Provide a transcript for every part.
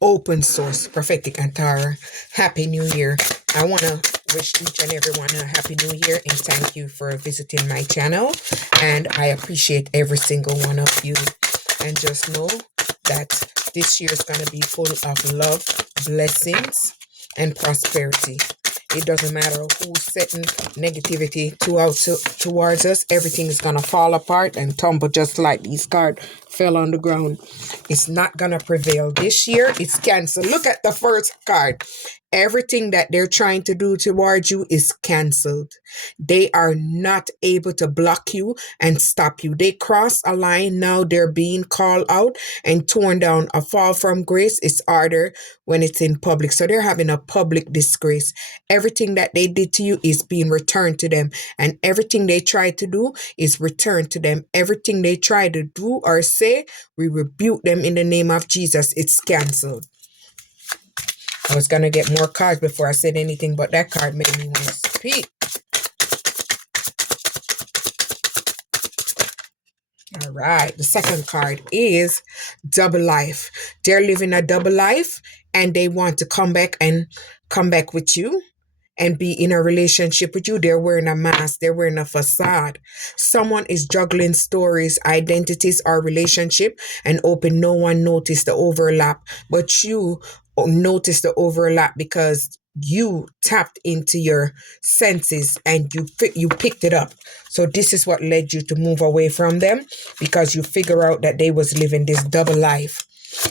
open source prophetic attire. Happy New Year. I want to wish each and everyone a happy new year and thank you for visiting my channel. And I appreciate every single one of you. And just know that this year is going to be full of love, blessings, and prosperity. It doesn't matter who's setting negativity towards us. Everything is going to fall apart and tumble just like these cards fell on the ground. It's not going to prevail this year. It's canceled. Look at the first card. Everything that they're trying to do towards you is canceled. They are not able to block you and stop you. They cross a line. Now they're being called out and torn down. A fall from grace is harder when it's in public. So they're having a public disgrace. Everything that they did to you is being returned to them. And everything they try to do is returned to them. Everything they try to do or say, we rebuke them in the name of Jesus. It's canceled. I was going to get more cards before I said anything, but that card made me want to speak. All right. The second card is double life. They're living a double life and they want to come back with you and be in a relationship with you. They're wearing a mask. They're wearing a facade. Someone is juggling stories, identities, or relationship and hoping no one noticed the overlap. But you noticed the overlap because you tapped into your senses and you picked it up. So this is what led you to move away from them, because you figure out that they was living this double life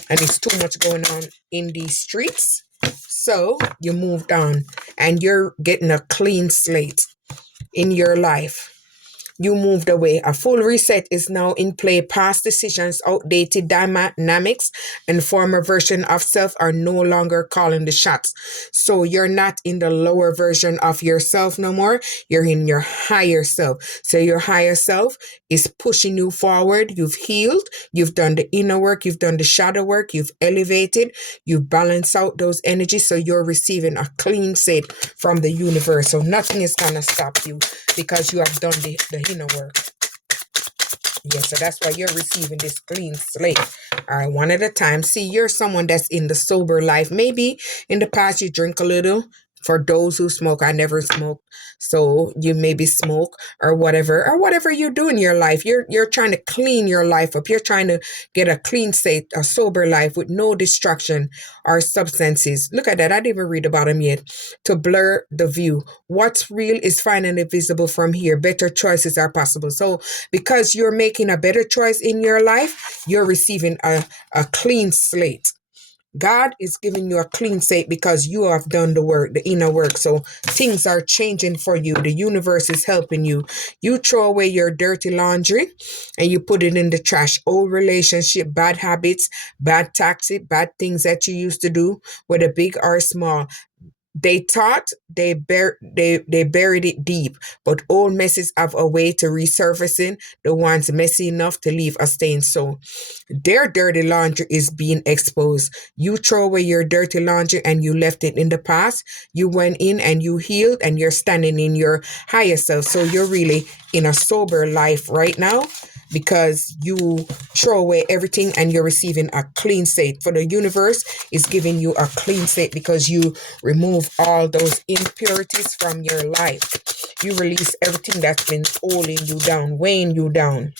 and it's too much going on in these streets. So you moved on and you're getting a clean slate in your life. You moved away. A full reset is now in play. Past decisions, outdated dynamics, and former version of self are no longer calling the shots. So you're not in the lower version of yourself no more. You're in your higher self. So your higher self is pushing you forward. You've healed. You've done the inner work. You've done the shadow work. You've elevated. You've balanced out those energies. So you're receiving a clean slate from the universe. So nothing is going to stop you because you have done the inner work. Yeah, so that's why you're receiving this clean slate. All right, one at a time. See, you're someone that's in the sober life. Maybe in the past you drink a little. For those who smoke, I never smoked. So you maybe smoke or whatever you do in your life. You're trying to clean your life up. You're trying to get a clean state, a sober life with no distraction or substances. Look at that. I didn't even read about them yet. To blur the view. What's real is finally visible from here. Better choices are possible. So because you're making a better choice in your life, you're receiving a clean slate. God is giving you a clean slate because you have done the work, the inner work. So things are changing for you. The universe is helping you. You throw away your dirty laundry and you put it in the trash. Old relationship, bad habits, bad tactics, bad things that you used to do, whether big or small. They thought they buried it deep, but old messes have a way to resurfacing, the ones messy enough to leave a stain. So their dirty laundry is being exposed. You throw away your dirty laundry and you left it in the past. You went in and you healed and you're standing in your higher self. So you're really in a sober life right now, because you throw away everything and you're receiving a clean slate. For the universe is giving you a clean slate because you remove all those impurities from your life. You release everything that's been holding you down, weighing you down.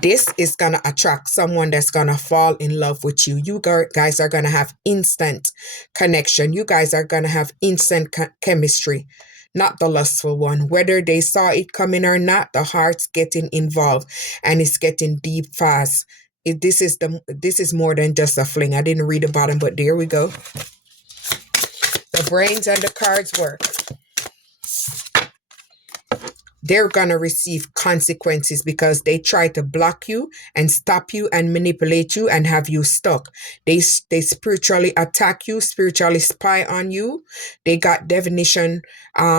This is going to attract someone that's going to fall in love with you. You guys are going to have instant connection. You guys are going to have instant chemistry. Not the lustful one. Whether they saw it coming or not, the heart's getting involved and it's getting deep fast. This is more than just a fling. I didn't read about it, but there we go. The brains and the cards work. They're going to receive consequences because they try to block you and stop you and manipulate you and have you stuck. They spiritually attack you, spiritually spy on you. They got divination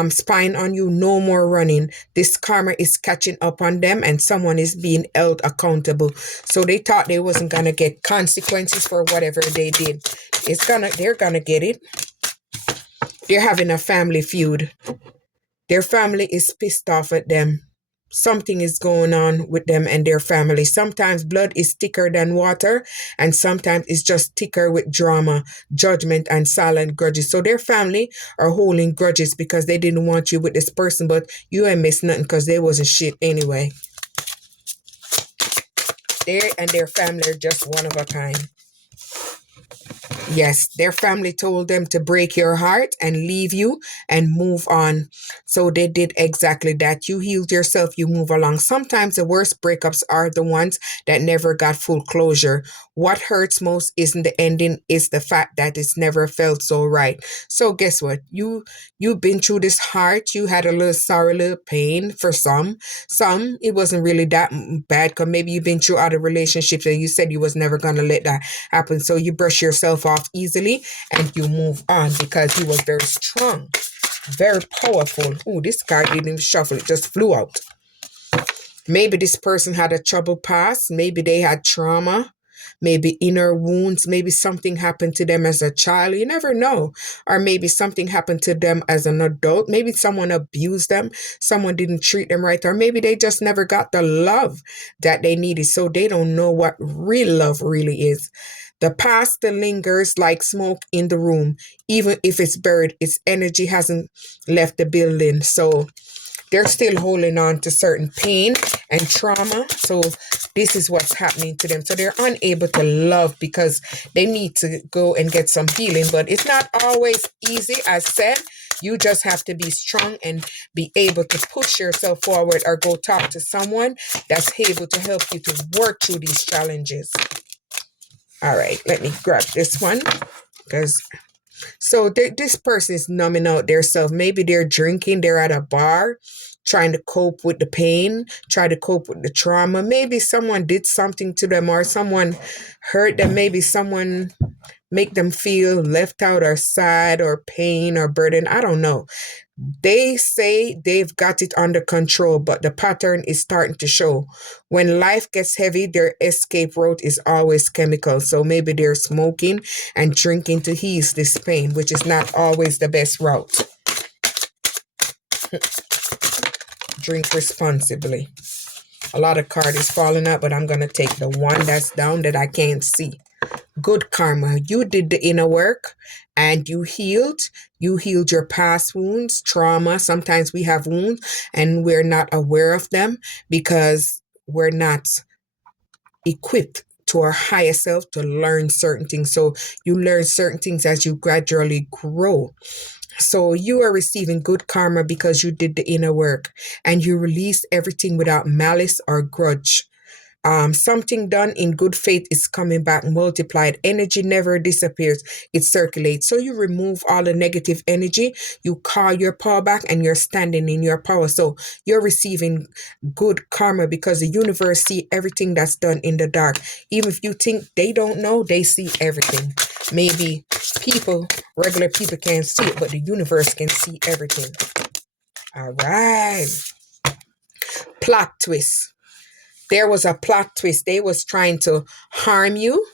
spying on you. No more running. This karma is catching up on them and someone is being held accountable. So they thought they wasn't going to get consequences for whatever they did. They're going to get it. They're having a family feud. Their family is pissed off at them. something is going on with them and their family. Sometimes blood is thicker than water, and sometimes it's just thicker with drama, judgment, and silent grudges. So their family are holding grudges because they didn't want you with this person, but you ain't missed nothing because they wasn't shit anyway. They and their family are just one of a kind. Yes, their family told them to break your heart and leave you and move on. So they did exactly that. You healed yourself, you move along. Sometimes the worst breakups are the ones that never got full closure. What hurts most isn't the ending, it's the fact that it's never felt so right. So guess what? You've been through this heart. You had a little sorrow, a little pain for some. Some it wasn't really that bad because maybe you've been through other relationships and you said you was never gonna let that happen. So you brush yourself off easily and you move on because you was very strong, very powerful. Oh, this card didn't even shuffle, it just flew out. Maybe this person had a troubled past. Maybe they had trauma, maybe inner wounds. Maybe something happened to them as a child. You never know. Or maybe something happened to them as an adult. Maybe someone abused them. Someone didn't treat them right. Or maybe they just never got the love that they needed. So they don't know what real love really is. The past still lingers like smoke in the room. Even if it's buried, its energy hasn't left the building. So they're still holding on to certain pain and trauma. So this is what's happening to them. So they're unable to love because they need to go and get some healing. But it's not always easy. As said, you just have to be strong and be able to push yourself forward or go talk to someone that's able to help you to work through these challenges. All right, let me grab this one because so this person is numbing out their self. Maybe they're drinking, they're at a bar, trying to cope with the pain, try to cope with the trauma. Maybe someone did something to them or someone hurt them. Maybe someone make them feel left out or sad or pain or burden. I don't know. They say they've got it under control, but the pattern is starting to show. When life gets heavy, their escape route is always chemical. So maybe they're smoking and drinking to ease this pain, which is not always the best route. Drink responsibly. A lot of card is falling out, but I'm going to take the one that's down that I can't see. Good karma. You did the inner work and you healed. You healed your past wounds, trauma. Sometimes we have wounds and we're not aware of them because we're not equipped to our higher self to learn certain things. So you learn certain things as you gradually grow. So you are receiving good karma because you did the inner work and you released everything without malice or grudge. Something done in good faith is coming back multiplied. Energy never disappears, it circulates. So you remove all the negative energy, you call your power back, and you're standing in your power. So you're receiving good karma because the universe see everything that's done in the dark. Even if you think they don't know, they see everything. Maybe regular people can't see it, but the universe can see everything. All right. Plot twist. There was a plot twist. They was trying to harm you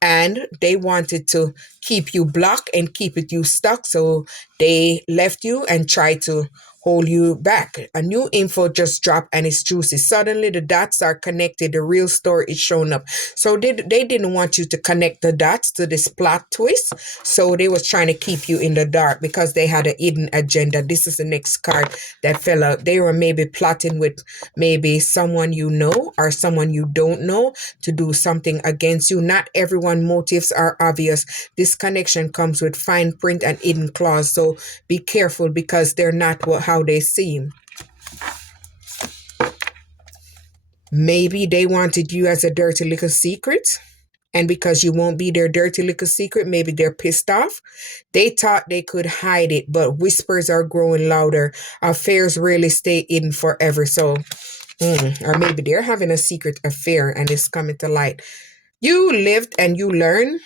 and they wanted to keep you blocked and keep you stuck. So they left you and tried to hold you back. A new info just dropped and it's juicy. Suddenly the dots are connected. The real story is showing up. So they didn't want you to connect the dots to this plot twist. So they was trying to keep you in the dark because they had a hidden agenda. This is the next card that fell out. They were maybe plotting with maybe someone you know or someone you don't know to do something against you. Not everyone's motives are obvious. This connection comes with fine print and hidden clause. So be careful because they're not how they seem. Maybe they wanted you as a dirty little secret. And because you won't be their dirty little secret, maybe they're pissed off. They thought they could hide it, but whispers are growing louder. Affairs rarely stay hidden forever. So, or maybe they're having a secret affair and it's coming to light. You lived and you learned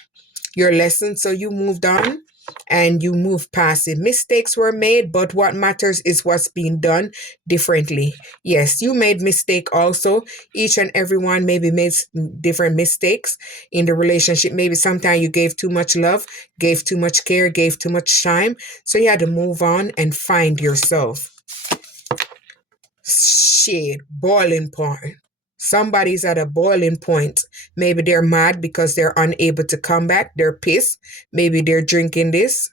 your lesson, so you moved on and you moved past it. Mistakes were made, but what matters is what's being done differently. Yes, you made mistake also. Each and everyone maybe made different mistakes in the relationship. Maybe sometimes you gave too much love, gave too much care, gave too much time. So you had to move on and find yourself. Shit, boiling point. Somebody's at a boiling point. Maybe they're mad because they're unable to come back. They're pissed. Maybe they're drinking this.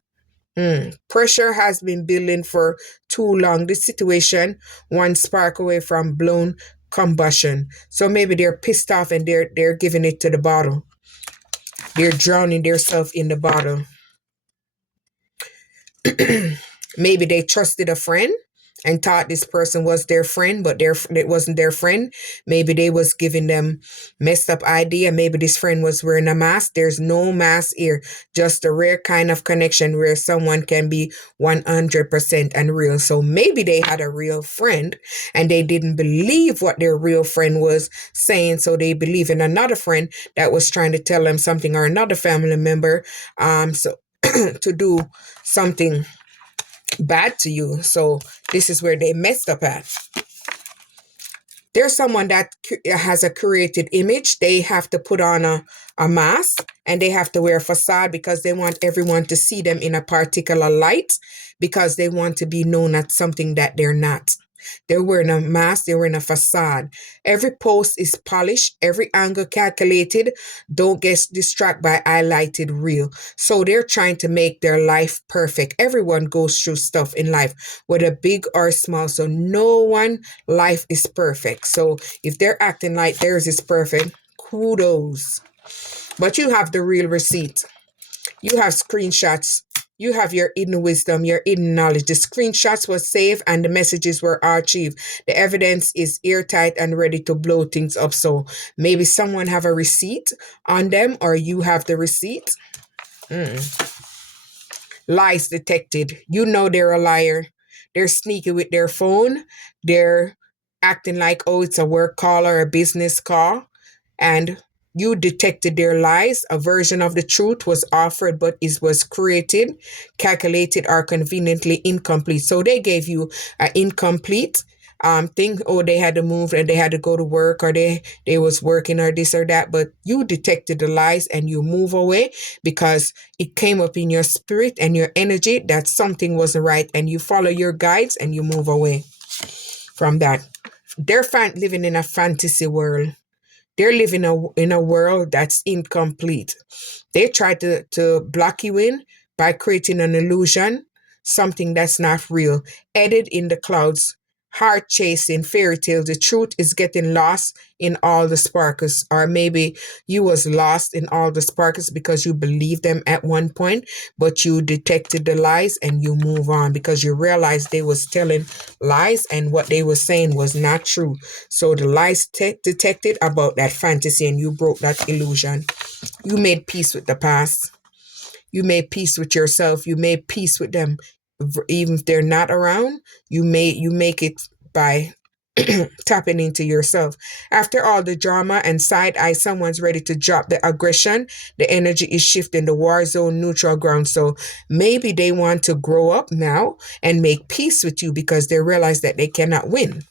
Pressure has been building for too long. This situation, one spark away from blown combustion. So maybe they're pissed off and they're giving it to the bottle. They're drowning themselves in the bottle. Maybe they trusted a friend and thought this person was their friend, but it wasn't their friend. Maybe they was giving them messed up idea. Maybe this friend was wearing a mask. There's no mask here, just a rare kind of connection where someone can be 100% unreal. So maybe they had a real friend and they didn't believe what their real friend was saying. So they believe in another friend that was trying to tell them something, or another family member so to do something bad to you. So this is where they messed up at. There's someone that has a created image. They have to put on a mask and they have to wear a facade because they want everyone to see them in a particular light, because they want to be known as something that they're not. They're wearing a mask, they're wearing a facade. Every post is polished, every angle calculated. Don't get distracted by highlighted real. So they're trying to make their life perfect. Everyone goes through stuff in life, whether big or small. So no one life is perfect. So if they're acting like theirs is perfect, kudos. But you have the real receipt. You have screenshots. You have your hidden wisdom, your hidden knowledge. The screenshots were saved and the messages were archived. The evidence is airtight and ready to blow things up. So maybe someone have a receipt on them, or you have the receipt. Lies detected. You know they're a liar. They're sneaky with their phone. They're acting like, oh, it's a work call or a business call. And you detected their lies. A version of the truth was offered, but it was created, calculated, or conveniently incomplete. So they gave you an incomplete thing. Oh, they had to move and they had to go to work, or they was working, or this or that. But you detected the lies and you move away because it came up in your spirit and your energy that something wasn't right, and you follow your guides and you move away from that. They're living in a fantasy world. They're living in a world that's incomplete. They try to block you in by creating an illusion, something that's not real. Headed in the clouds, heart chasing fairy tales. The truth is getting lost in all the sparkles. Or maybe you was lost in all the sparkles because you believed them at one point, but you detected the lies and you move on because you realized they was telling lies and what they were saying was not true. So the lies detected about that fantasy and you broke that illusion. You made peace with the past. You made peace with yourself. You made peace with them. Even if they're not around, you make it by tapping into yourself. After all the drama and side eye, someone's ready to drop the aggression. The energy is shifting, the war zone, neutral ground. So maybe they want to grow up now and make peace with you because they realize that they cannot win.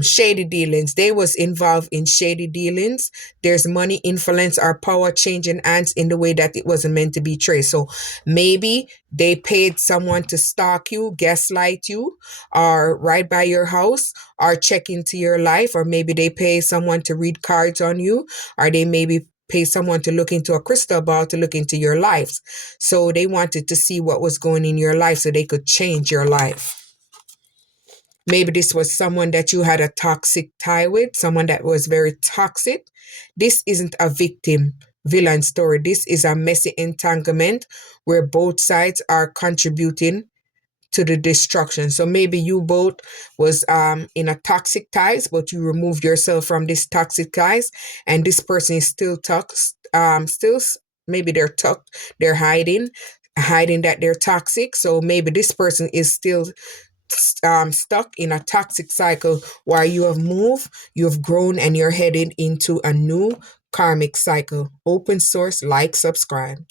Shady dealings. They was involved in shady dealings. There's money, influence, or power changing hands in the way that it wasn't meant to be traced. So maybe they paid someone to stalk you, gaslight you, or ride by your house, or check into your life, or maybe they pay someone to read cards on you, or they maybe pay someone to look into a crystal ball to look into your lives. So they wanted to see what was going in your life so they could change your life. Maybe this was someone that you had a toxic tie with, someone that was very toxic. This isn't a victim villain story. This is a messy entanglement where both sides are contributing to the destruction. So maybe you both was in a toxic ties, but you removed yourself from this toxic ties, and this person is still maybe they're tucked, they're hiding that they're toxic. So maybe this person is still stuck in a toxic cycle where you have moved, you have grown, and you're heading into a new karmic cycle. Open source, like, subscribe.